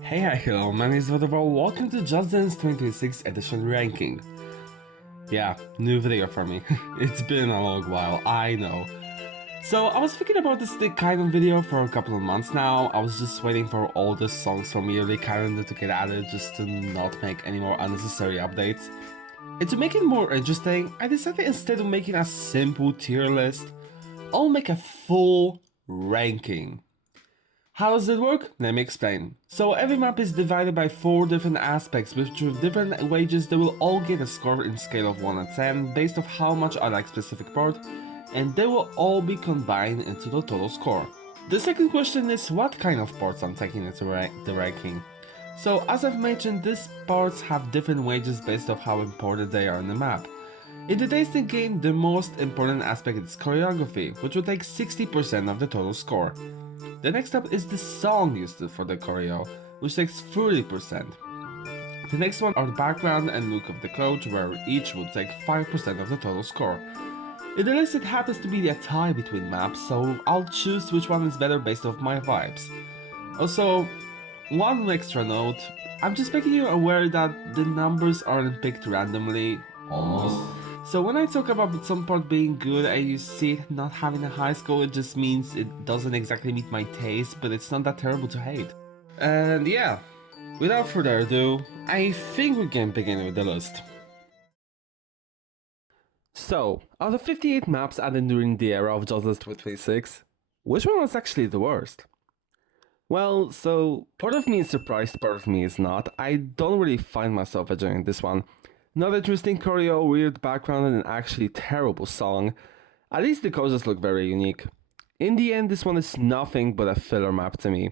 Hey, hello, my name is Wonderful. Welcome to Just Dance 2026 edition ranking. Yeah, new video for me. It's been a long while, I know. So I was thinking about this kind of video for a couple of months now. I was just waiting for all the songs from yearly calendar to get added just to not make any more unnecessary updates. And to make it more interesting, I decided instead of making a simple tier list, I'll make a full ranking. How does it work? Let me explain. So every map is divided by 4 different aspects, which with different wages they will all get a score in scale of 1 to 10 based off how much I like specific part, and they will all be combined into the total score. The second question is what kind of parts I'm taking into the ranking. So as I've mentioned, these parts have different wages based off how important they are on the map. In the Destiny game, the most important aspect is choreography, which will take 60% of the total score. The next up is the song used for the choreo, which takes 30%. The next one are the background and look of the coach, where each will take 5% of the total score. In the list it happens to be a tie between maps, so I'll choose which one is better based off my vibes. Also, one extra note, I'm just making you aware that the numbers aren't picked randomly, almost. So when I talk about some part being good and you see it not having a high score, it just means it doesn't exactly meet my taste, but it's not that terrible to hate. And yeah, without further ado, I think we can begin with the list. So, out of 58 maps added during the era of Just Dance 2026, which one was actually the worst? Well, so part of me is surprised, part of me is not. I don't really find myself enjoying this one. Not interesting choreo, weird background, and an actually terrible song. At least the coaches look very unique. In the end, this one is nothing but a filler map to me.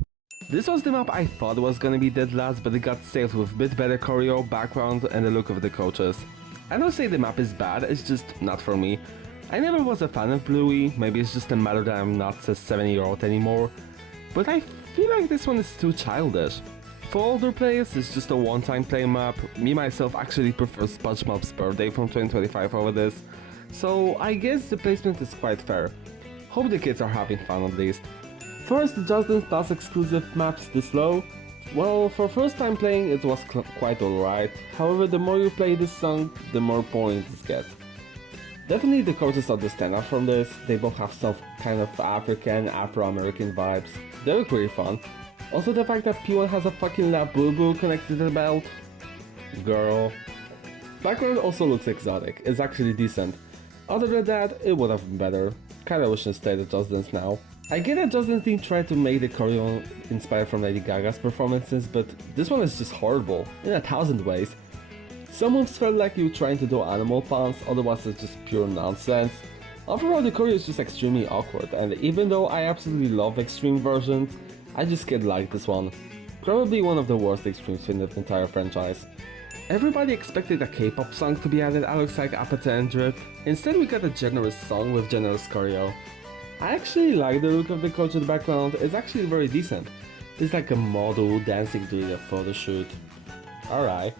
This was the map I thought was gonna be dead last, but it got saved with a bit better choreo, background, and the look of the coaches. I don't say the map is bad, it's just not for me. I never was a fan of Bluey, maybe it's just a matter that I'm not a 7-year-old anymore, but I feel like this one is too childish. For older players, it's just a one-time play map. Me myself actually prefer SpongeBob's Birthday from 2025 over this, so I guess the placement is quite fair. Hope the kids are having fun at least. First, the Just Dance Plus exclusive maps this low. Well, for first time playing it was quite alright, however the more you play this song, the more boring this gets. Definitely the coaches are the standout from this, they both have some kind of African, Afro-American vibes. They look pretty fun. Also the fact that P1 has a fucking Labubu connected to the belt. Girl. Background also looks exotic, it's actually decent. Other than that, it would have been better. Kinda wish it stayed at Just Dance now. I get that Just Dance team tried to make the choreo inspired from Lady Gaga's performances, but this one is just horrible, in 1,000 ways. Some moves felt like you were trying to do animal puns, otherwise it's just pure nonsense. Overall the choreo is just extremely awkward, and even though I absolutely love extreme versions, I just can't like this one. Probably one of the worst extremes in the entire franchise. Everybody expected a K-pop song to be added alongside Apathy and Drip. Instead we got a generous song with generous choreo. I actually like the look of the coach in the background, it's actually very decent. It's like a model dancing during a photo shoot. Alright.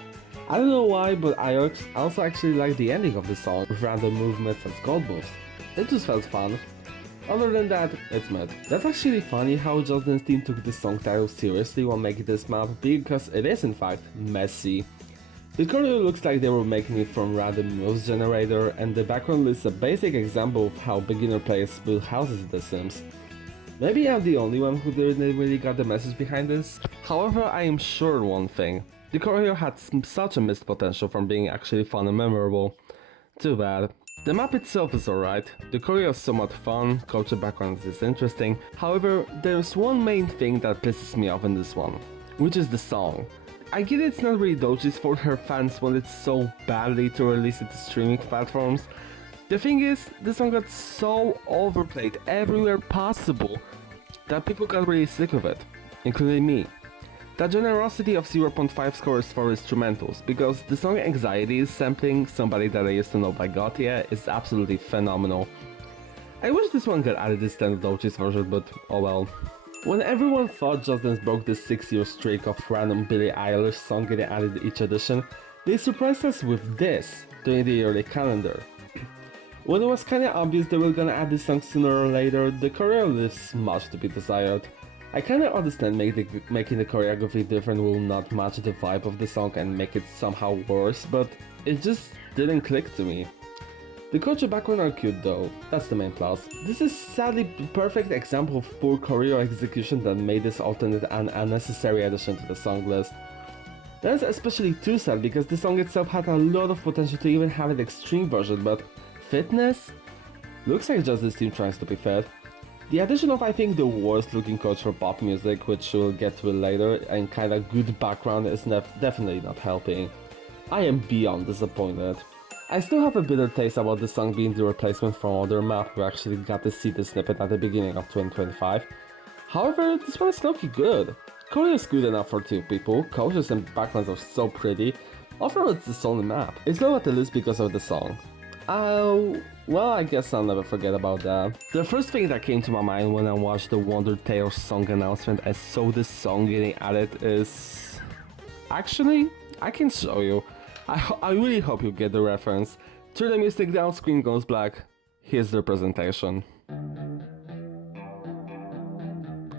I don't know why, but I also actually like the ending of the song with random movements as gold moves. It just felt fun. Other than that, it's mid. That's actually funny how Just Dance team took the song title seriously while making this map, because it is in fact messy. The choreo looks like they were making it from random moves generator, and the background is a basic example of how beginner players build houses in The Sims. Maybe I'm the only one who didn't really got the message behind this. However, I am sure one thing. The choreo had such a missed potential from being actually fun and memorable. Too bad. The map itself is alright, the choreo is somewhat fun, culture background is interesting, however, there's one main thing that pisses me off in this one, which is the song. I get it's not really Doji's for her fans wanted so badly to release it to streaming platforms. The thing is, the song got so overplayed everywhere possible that people got really sick of it, including me. That generosity of 0.5 scores for instrumentals, because the song Anxiety is sampling Somebody That I Used to Know by Gautier is absolutely phenomenal. I wish this one got added instead of Doji's version, but oh well. When everyone thought Just Dance broke the 6-year streak of random Billie Eilish song getting added each edition, they surprised us with this during the yearly calendar. When it was kinda obvious they were gonna add this song sooner or later, the choreo leaves much to be desired. I kinda understand making the choreography different will not match the vibe of the song and make it somehow worse, but it just didn't click to me. The culture background are cute though, that's the main plus. This is sadly the perfect example of poor choreo execution that made this alternate an unnecessary addition to the song list. That's especially too sad because the song itself had a lot of potential to even have an extreme version, but fitness? Looks like just this team tries to be fit. The addition of I think the worst looking coach for pop music, which we'll get to later, and kinda good background is definitely not helping. I am beyond disappointed. I still have a bitter taste about the song being the replacement for another map we actually got to see the snippet at the beginning of 2025. However, this one is low-key good. Choreo is good enough for two people, coaches and backgrounds are so pretty. Overall, it's a solid map. It's low at the list because of the song. Well, I guess I'll never forget about that. The first thing that came to my mind when I watched the Wonder Tales song announcement and saw this song getting added is... Actually, I can show you. I really hope you get the reference. Turn the music down, screen goes black. Here's the presentation.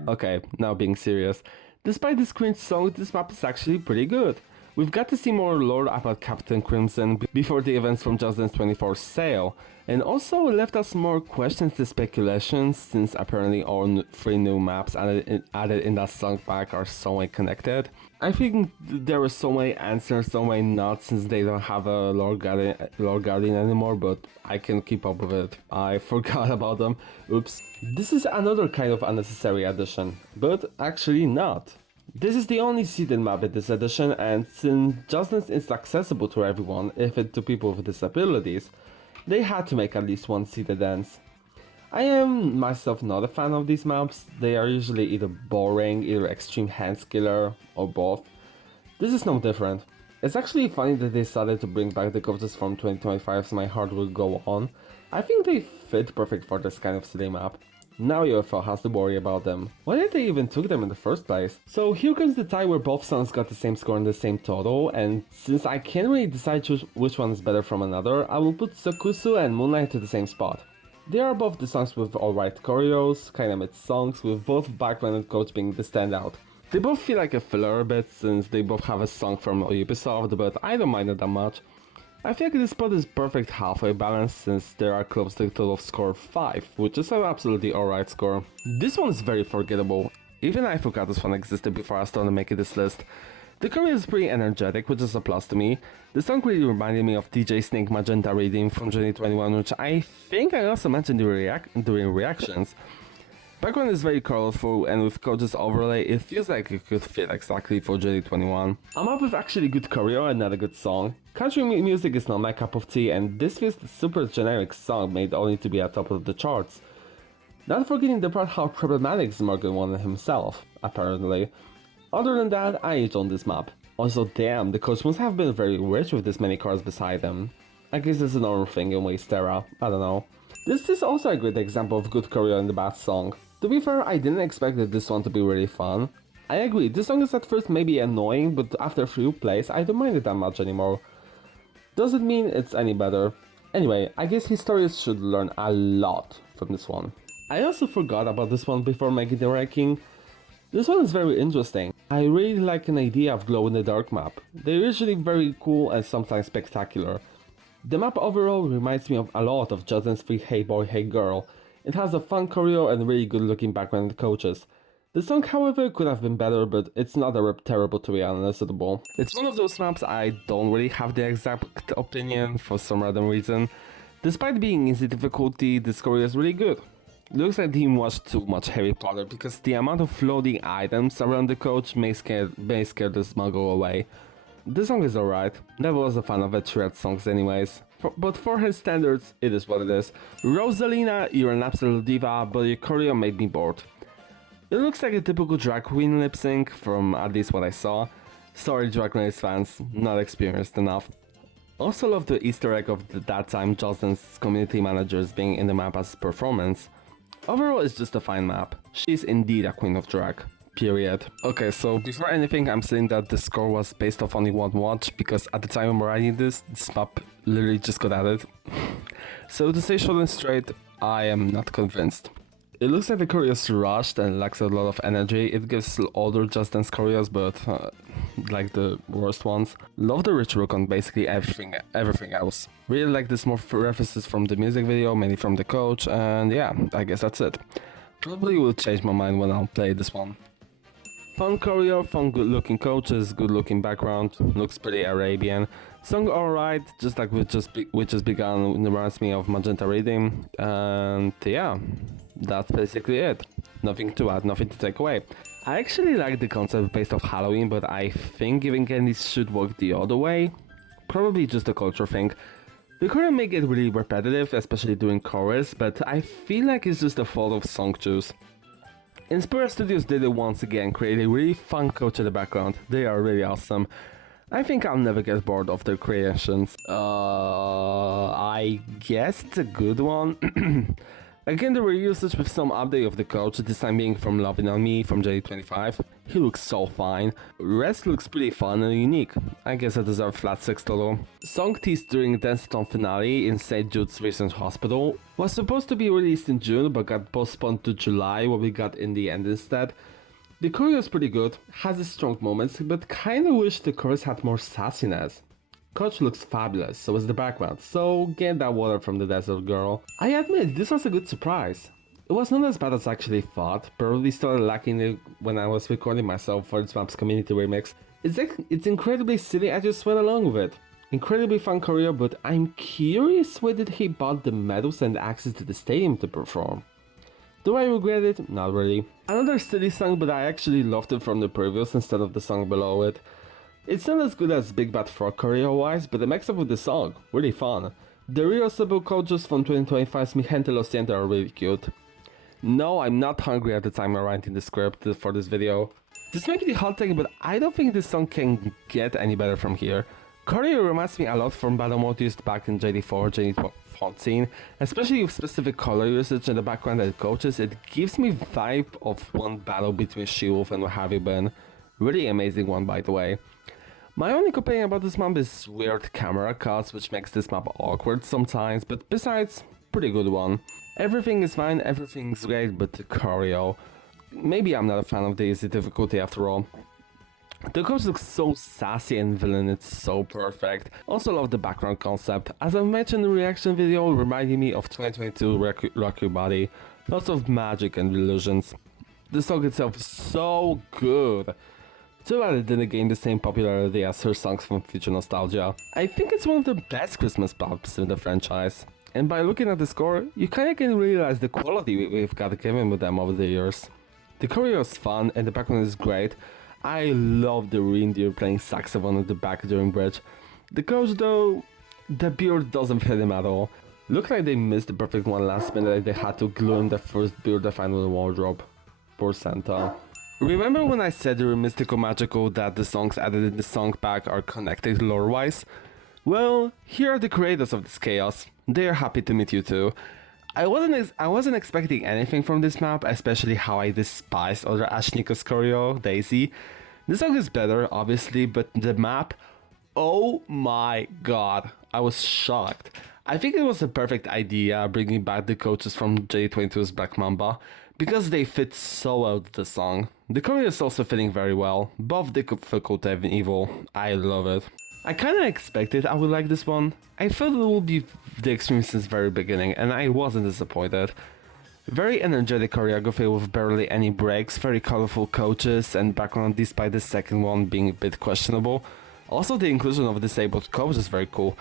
Okay, now being serious. Despite this cringe song, this map is actually pretty good. We've got to see more lore about Captain Crimson before the events from Just Dance 24 sale, and also left us more questions and speculations since apparently all 3 new maps added in that song pack are so way connected. I think there are so many answers, so many not since they don't have a lore guardian anymore, but I can keep up with it. I forgot about them. Oops. This is another kind of unnecessary addition, but actually not. This is the only seeded map in this edition, and since Just Dance is accessible to everyone, even to people with disabilities, they had to make at least one seeded dance. I am myself not a fan of these maps. They are usually either boring, either extreme hand skiller, or both. This is no different. It's actually funny that they decided to bring back the coaches from 2025's My Heart Will Go On. I think they fit perfect for this kind of silly map. Now UFO has to worry about them. Why did they even took them in the first place? So here comes the tie where both songs got the same score and the same total, and since I can't really decide which one is better from another, I will put Sokusu and Moonlight to the same spot. They are both the songs with alright choreos, kinda mid songs, with both background and coach being the standout. They both feel like a filler a bit since they both have a song from Ubisoft, but I don't mind it that much. I feel like this spot is perfect halfway balance since they are close to the total of score 5, which is an absolutely alright score. This one is very forgettable. Even I forgot this one existed before I started making this list. The choreo is pretty energetic, which is a plus to me. The song really reminded me of DJ Snake Magenta Redeem from 2021, which I think I also mentioned during reactions. Background is very colorful, and with coach's overlay, it feels like it could fit exactly for JD21. I'm up with actually good choreo and not a good song. Country music is not my cup of tea, and this feels the super generic song made only to be at top of the charts. Not forgetting the part how problematic is Morgan One himself, apparently. Other than that, I enjoyed this map. Also, damn, the coach must have been very rich with this many cars beside them. I guess it's a normal thing in Waste Era, I don't know. This is also a great example of good choreo in the bad song. To be fair, I didn't expect this one to be really fun. I agree, this song is at first maybe annoying, but after a few plays, I don't mind it that much anymore. Doesn't mean it's any better. Anyway, I guess historians should learn a lot from this one. I also forgot about this one before making the ranking. This one is very interesting. I really like an idea of glow-in-the-dark map. They're usually very cool and sometimes spectacular. The map overall reminds me of a lot of Just Dance 3 Hey Boy Hey Girl. It has a fun choreo and really good looking background coaches. The song however could have been better, but it's not terrible to be unlistenable. It's one of those maps I don't really have the exact opinion for some random reason. Despite being easy difficulty, this choreo is really good. Looks like the team watched too much Harry Potter because the amount of floating items around the coach may scare the smuggle away. The song is alright, never was a fan of Ed Sheeran songs anyways, but for his standards, it is what it is. Rosalina, you're an absolute diva, but your choreo made me bored. It looks like a typical drag queen lip sync, from at least what I saw. Sorry Drag Race fans, not experienced enough. Also love the easter egg of that time Just Dance community managers being in the map as performance. Overall it's just a fine map. She's indeed a queen of drag. Period. Okay, so before anything, I'm saying that the score was based off only one watch because at the time I'm writing this map literally just got added. So to say short and straight, I am not convinced. It looks like the choreo is rushed and lacks a lot of energy. It gives older Just Dance choreos, but like the worst ones. Love the rich look on basically everything else. Really like this more references from the music video, mainly from the coach, and yeah, I guess that's it. Probably will change my mind when I'll play this one. Fun choreo, fun good looking coaches, good looking background, looks pretty Arabian. Song alright, just like we just began, reminds me of Magenta Reading, and yeah, that's basically it. Nothing to add, nothing to take away. I actually like the concept based off Halloween, but I think giving candies should work the other way. Probably just a culture thing. The choreo may get really repetitive, especially during chorus, but I feel like it's just a fault of song choice. Inspira Studios did it once again, create a really fun coach in the background. They are really awesome. I think I'll never get bored of their creations. I guess it's a good one. Again, the reusage with some update of the coach, this time being from Lovin' On Me from J25. He looks so fine. Rest looks pretty fun and unique. I guess I deserve flat 6 total. Song teased during Dance-a-thon finale in St. Jude's Recent Hospital was supposed to be released in June but got postponed to July, what we got in the end instead. The choreo is pretty good, has its strong moments, but kinda wish the chorus had more sassiness. Coach looks fabulous, so is the background, so get that water from the desert girl. I admit, this was a good surprise. It was not as bad as I actually thought, probably started lacking it when I was recording myself for this map's community remix. It's incredibly silly, I just went along with it. Incredibly fun choreo, but I'm curious where did he bought the medals and access to the stadium to perform. Do I regret it? Not really. Another silly song, but I actually loved it from the previous instead of the song below it. It's not as good as Big Bad Frog choreo-wise, but the mix-up with the song, really fun. The reusable coaches from 2025's Mi Gente Lo Siente are really cute. No, I'm not hungry at the time I'm writing the script for this video. This may be the hot take, but I don't think this song can get any better from here. Choreo reminds me a lot from battle mode used back in JD4, JD14, especially with specific color usage in the background and coaches. It gives me vibe of one battle between She-Wolf and What Have You Been. Really amazing one, by the way. My only complaint about this map is weird camera cuts, which makes this map awkward sometimes, but besides, pretty good one. Everything is fine, everything's great, but the choreo. Maybe I'm not a fan of the easy difficulty after all. The coach looks so sassy and villain, it's so perfect. Also love the background concept. As I mentioned in the reaction video, reminding me of 2022 Rock Your Body. Lots of magic and illusions. The song itself is so good. Too bad it didn't gain the same popularity as her songs from Future Nostalgia. I think it's one of the best Christmas pops in the franchise. And by looking at the score, you kinda can realize the quality we've got given with them over the years. The choreo is fun and the background is great. I love the reindeer playing saxophone at the back during bridge. The coach though, the beard doesn't fit him at all. Look like they missed the perfect one last minute like they had to glue in the first beard they find in the wardrobe. Poor Santa. Remember when I said they were mystical magical that the songs added in the song pack are connected lore-wise? Well, here are the creators of this chaos. They are happy to meet you too. I wasn't expecting anything from this map, especially how I despise other Ashnika's choreo, Daisy. The song is better, obviously, but the map, oh my god, I was shocked. I think it was a perfect idea bringing back the coaches from J22's Black Mamba, because they fit so well to the song. The choreo is also fitting very well, both difficult and evil. I love it. I kinda expected I would like this one. I felt it would be the extreme since the very beginning, and I wasn't disappointed. Very energetic choreography with barely any breaks, very colorful coaches and background despite the second one being a bit questionable. Also the inclusion of a disabled coach is very cool.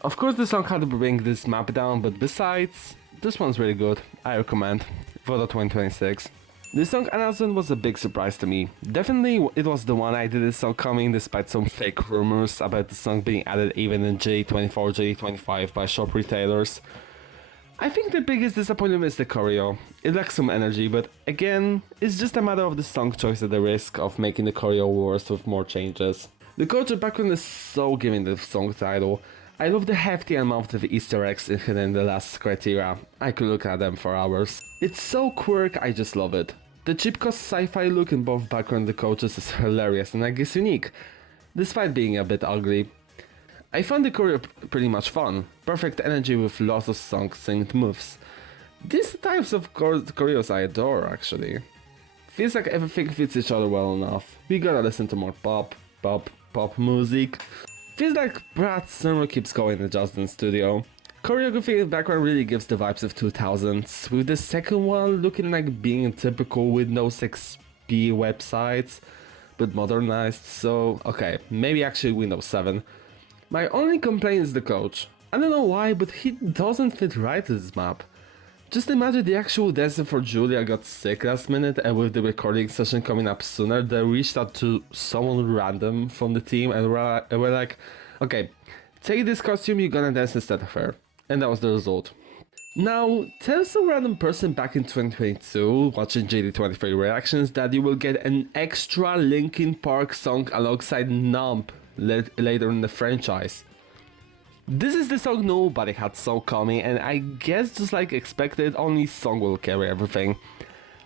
Of course the song had to bring this map down, but besides, this one's really good. I recommend. Voto 2026. The song announcement was a big surprise to me. Definitely it was the one I didn't saw coming despite some fake rumors about the song being added even in J24, J25 by shop retailers. I think the biggest disappointment is the choreo. It lacks some energy, but again, it's just a matter of the song choice at the risk of making the choreo worse with more changes. The culture background is so giving the song title. I love the hefty amount of Easter eggs hidden in the last criteria. I could look at them for hours. It's so quirk, I just love it. The cheap cost sci-fi look in both background and the coaches is hilarious and I guess unique, despite being a bit ugly. I found the choreo pretty much fun. Perfect energy with lots of song synced moves. These types of choreos I adore, actually. Feels like everything fits each other well enough. We gotta listen to more pop music. Feels like Brad Summer keeps going in Just Dance Studio. Choreography in the background really gives the vibes of 2000s, with the second one looking like being typical Windows XP websites, but modernized, so okay, maybe actually Windows 7. My only complaint is the coach. I don't know why, but he doesn't fit right to this map. Just imagine the actual dancer for Julia got sick last minute, and with the recording session coming up sooner, they reached out to someone random from the team and were like, okay, take this costume, you're gonna dance instead of her. And that was the result. Now, tell some random person back in 2022, watching JD23 reactions, that you will get an extra Linkin Park song alongside Numb later in the franchise. This is the song nobody had saw coming, and I guess just like expected, only song will carry everything.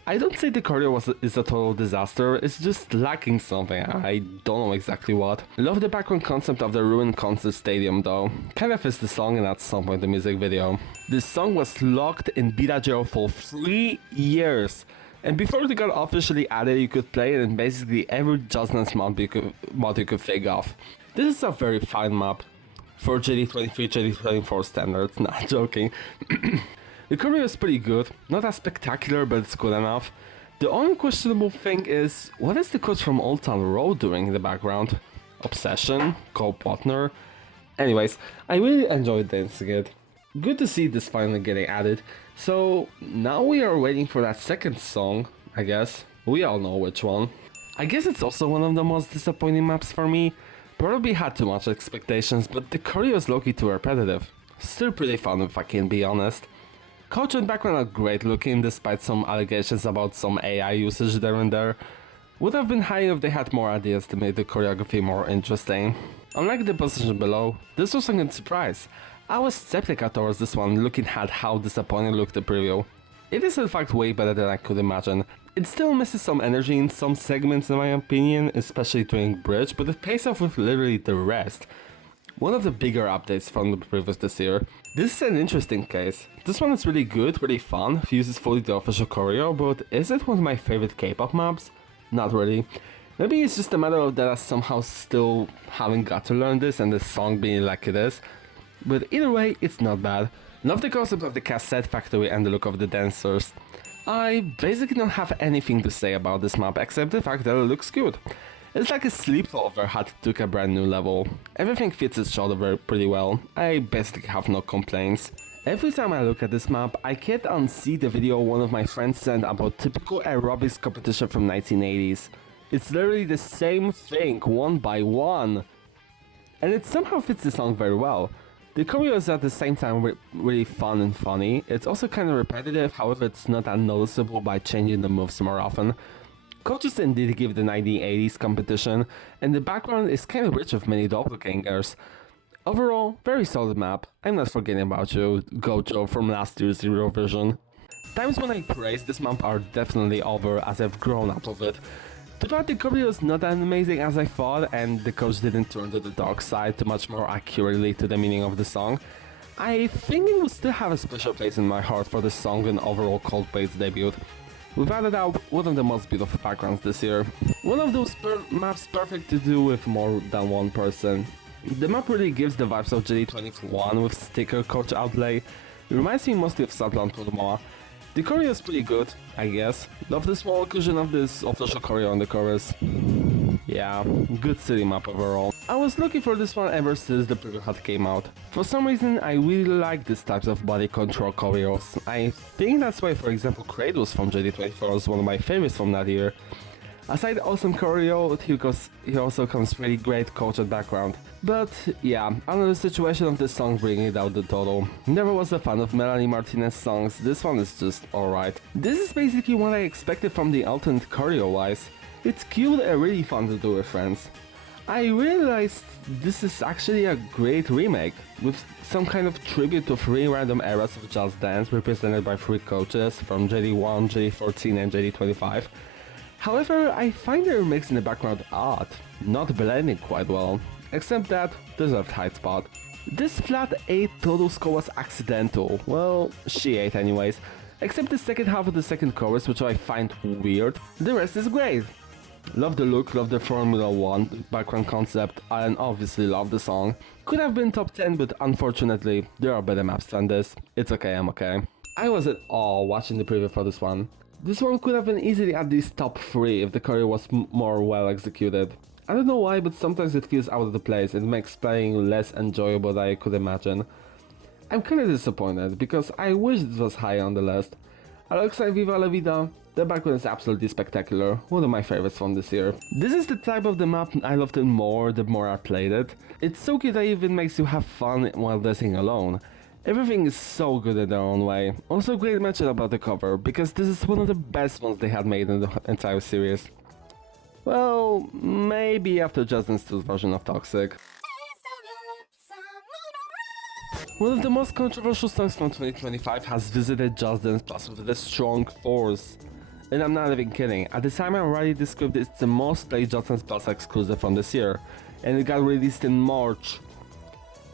I don't say the choreo is a total disaster, it's just lacking something, I don't know exactly what. Love the background concept of the ruined concert stadium though, kinda fits the song and at some point the music video. This song was locked in beta jail for 3 years, and before it got officially added you could play it in basically every Just Dance mod you could think of. This is a very fine map. For JD23, JD24 standards, not joking. The choreo is pretty good, not as spectacular but it's good enough. The only questionable thing is, what is the coach from Old Town Road doing in the background? Obsession? Cole Potner? Anyways, I really enjoyed dancing it. Good to see this finally getting added. So now we are waiting for that second song, I guess. We all know which one. I guess it's also one of the most disappointing maps for me. Probably had too much expectations, but the choreo is low-key too repetitive. Still pretty fun if I can be honest. Coach and background are great looking despite some allegations about some AI usage there and there. Would have been high if they had more ideas to make the choreography more interesting. Unlike the position below, this was a good surprise. I was skeptical towards this one looking at how disappointing looked the preview. It is in fact way better than I could imagine. It still misses some energy in some segments in my opinion, especially during bridge, but it pays off with literally the rest. One of the bigger updates from the previous this year. This is an interesting case. This one is really good, really fun, uses fully the official choreo, but is it one of my favorite K-pop maps? Not really. Maybe it's just a matter of that I somehow still haven't got to learn this and the song being like it is. But either way, it's not bad. Love the concept of the cassette factory and the look of the dancers. I basically don't have anything to say about this map except the fact that it looks good. It's like a sleepover had took a brand new level. Everything fits each other pretty well. I basically have no complaints. Every time I look at this map, I can't unsee the video one of my friends sent about typical aerobics competition from 1980s. It's literally the same thing, one by one. And it somehow fits the song very well. The choreo is at the same time really fun and funny. It's also kind of repetitive, however it's not that noticeable by changing the moves more often. Coaches indeed give the 1980s competition, and the background is kind of rich with many doppelgangers. Overall, very solid map. I'm not forgetting about you, Gojo from last year's Eurovision. Times when I praise this map are definitely over as I've grown up of it. Too bad the choreo is not as amazing as I thought, and the coach didn't turn to the dark side too much more accurately to the meaning of the song. I think it will still have a special place in my heart for the song and overall Coldplay's debut. Without a doubt, one of the most beautiful backgrounds this year. One of those maps perfect to do with more than one person. The map really gives the vibes of JD21 with sticker coach outlay. It reminds me mostly of Southland Kodomoa. The choreo is pretty good, I guess. Love the small inclusion of this official choreo on the chorus. Yeah, good city map overall. I was looking for this one ever since the Windmill Hut came out. For some reason, I really like these types of body control choreos. I think that's why, for example, Kratos from JD24 is one of my favorites from that year. Aside awesome choreo, he also comes really great coach and background. But yeah, another situation of this song bringing it out the total. Never was a fan of Melanie Martinez songs, this one is just alright. This is basically what I expected from the alternate choreo wise. It's cute and really fun to do with friends. I realized this is actually a great remake, with some kind of tribute to 3 random eras of Just Dance represented by 3 coaches from JD1, JD14 and JD25. However, I find the remix in the background odd, not blending quite well, except that deserved height spot. This flat 8 total score was accidental, well, she ate anyways. Except the second half of the second chorus, which I find weird, the rest is great. Love the look, love the Formula 1 background concept, and obviously love the song. Could have been top 10, but unfortunately, there are better maps than this. It's okay, I'm okay. I was at awe watching the preview for this one. This one could have been easily at least top 3 if the choreo was more well executed. I don't know why, but sometimes it feels out of the place and makes playing less enjoyable than I could imagine. I'm kinda disappointed, because I wish this was higher on the list. Alongside Viva La Vida, the background is absolutely spectacular, one of my favorites from this year. This is the type of the map I loved it more the more I played it. It's so good that it even makes you have fun while dancing alone. Everything is so good in their own way. Also great mention about the cover, because this is one of the best ones they had made in the entire series. Well, maybe after Justin's version of Toxic. One of the most controversial songs from 2025 has visited Just Dance Plus with a strong force. And I'm not even kidding, at the time I already described it's the most played Just Dance Plus exclusive from this year, and it got released in March.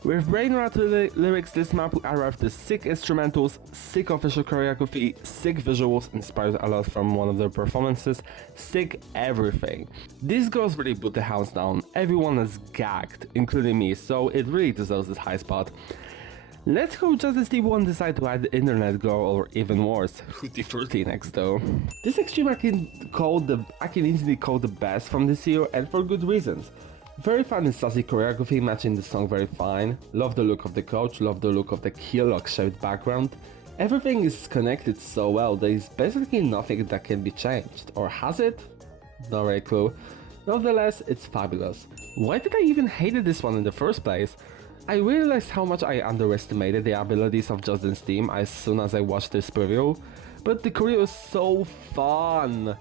With brain rot lyrics, this map arrived with sick instrumentals, sick official choreography, sick visuals inspired a lot from one of their performances, sick everything. These girls really put the house down, everyone is gagged, including me, so it really deserves this high spot. Let's hope Justice Team won't decide to add Internet Girl or even worse, Hootie Fruity next though. This extreme I can easily call the best from this year, and for good reasons. Very fun and sassy choreography matching the song very fine, love the look of the coach, love the look of the keylock shaped background. Everything is connected so well, there is basically nothing that can be changed, or has it? Not really clue. Nonetheless, it's fabulous. Why did I even hate this one in the first place? I realized how much I underestimated the abilities of Just Dance Team as soon as I watched this preview, but the choreo is so fun!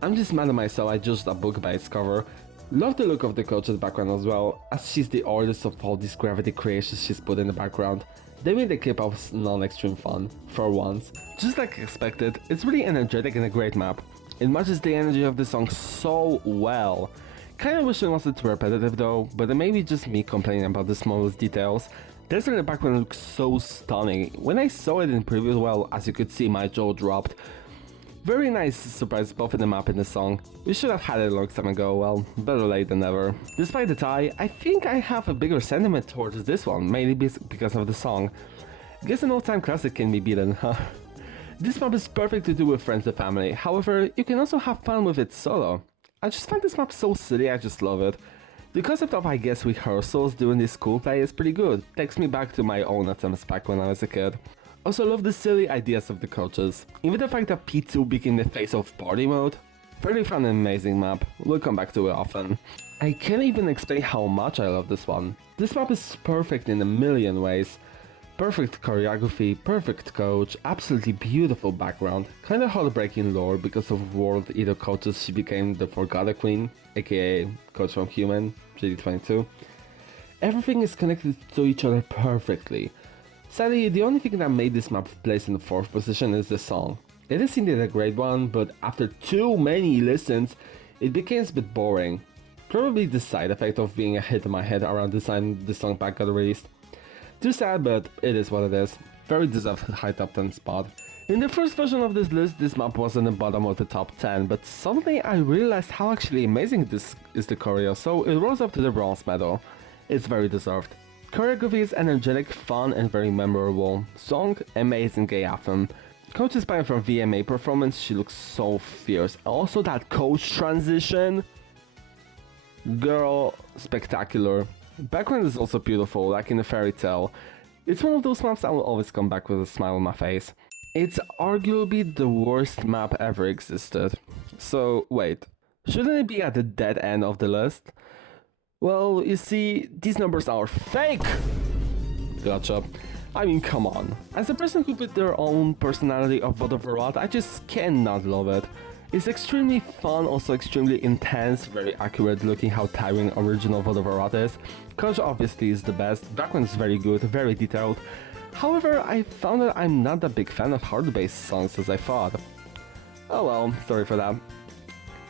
I'm just mad at myself, I judged a book-based cover. Love the look of the coach's background as well, as she's the artist of all these gravity creations she's put in the background. They made the K-pop non-extreme fun, for once. Just like expected, it's really energetic and a great map. It matches the energy of the song so well. Kinda wish it wasn't too repetitive though, but it may be just me complaining about the smallest details. This in the background looks so stunning. When I saw it in preview, well, as you could see, my jaw dropped. Very nice surprise both in the map and the song. We should have had it a long time ago, well, better late than never. Despite the tie, I think I have a bigger sentiment towards this one, mainly because of the song. Guess an all-time classic can be beaten, huh? This map is perfect to do with friends and family, however, you can also have fun with it solo. I just find this map so silly, I just love it. The concept of, I guess, rehearsals during this school play is pretty good, takes me back to my own attempts back when I was a kid. Also love the silly ideas of the coaches, even the fact that P2 became the face of party mode. Very fun and amazing map, we'll come back to it often. I can't even explain how much I love this one. This map is perfect in a million ways. Perfect choreography, perfect coach, absolutely beautiful background, kinda heartbreaking lore because of World Eater coaches she became the Forgotten Queen, aka Coach from Human, GD22. Everything is connected to each other perfectly. Sadly, the only thing that made this map place in the 4th position is the song. It is indeed a great one, but after too many listens, it became a bit boring. Probably the side effect of being a hit in my head around the time the song back got released. Too sad, but it is what it is. Very deserved high top 10 spot. In the first version of this list, this map was in the bottom of the top 10, but suddenly I realized how actually amazing this is the choreo, so it rose up to the bronze medal. It's very deserved. Choreography is energetic, fun, and very memorable. Song, amazing gay anthem. Coach inspired from VMA performance, she looks so fierce. Also that coach transition. Girl, spectacular. Background is also beautiful, like in a fairy tale. It's one of those maps I will always come back with a smile on my face. It's arguably the worst map ever existed. So, wait, shouldn't it be at the dead end of the list? Well, you see, these numbers are fake! Gotcha. I mean, come on. As a person who put their own personality of Vodovorat, I just cannot love it. It's extremely fun, also extremely intense, very accurate looking how tiring original Vodovorat is. Coach obviously is the best, background is very good, very detailed. However, I found that I'm not a big fan of hard-based songs as I thought. Oh well, sorry for that.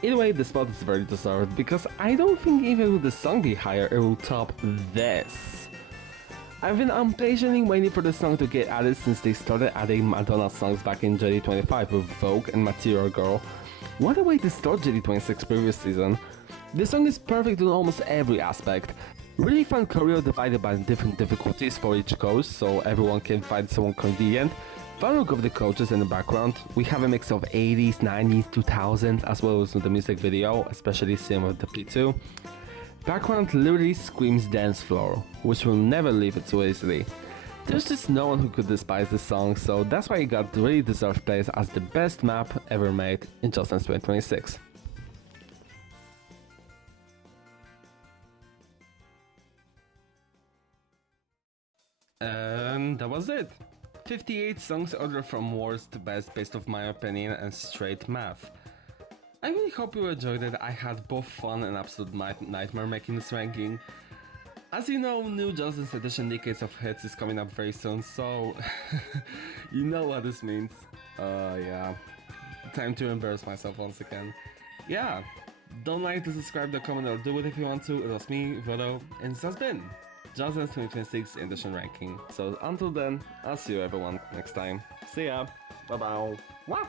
Either way, the spot is very deserved, because I don't think even with the song be higher, it will top this. I've been impatiently waiting for the song to get added since they started adding Madonna songs back in JD25 with Vogue and Material Girl. What a way to start JD26 previous season. This song is perfect in almost every aspect. Really fun choreo divided by different difficulties for each coast, so everyone can find someone convenient. Fun look of the coaches in the background. We have a mix of 80s, 90s, 2000s, as well as the music video, especially same with the P2. Background literally screams dance floor, which will never leave it so easily. There's just no one who could despise this song, so that's why it got really deserved place as the best map ever made in Just Dance 2026. And that was it. 58 songs ordered from worst to best based off my opinion and straight math. I really hope you enjoyed it. I had both fun and absolute nightmare making this ranking. As you know, new Just Dance edition Decades of Hits is coming up very soon, so you know what this means. Yeah. Time to embarrass myself once again. Yeah. Don't like to subscribe, to comment, or do it if you want to. It was me, Vodo, and this has been Just Dance 2026 edition ranking. So until then, I'll see you everyone next time. See ya. Bye bye. Wow.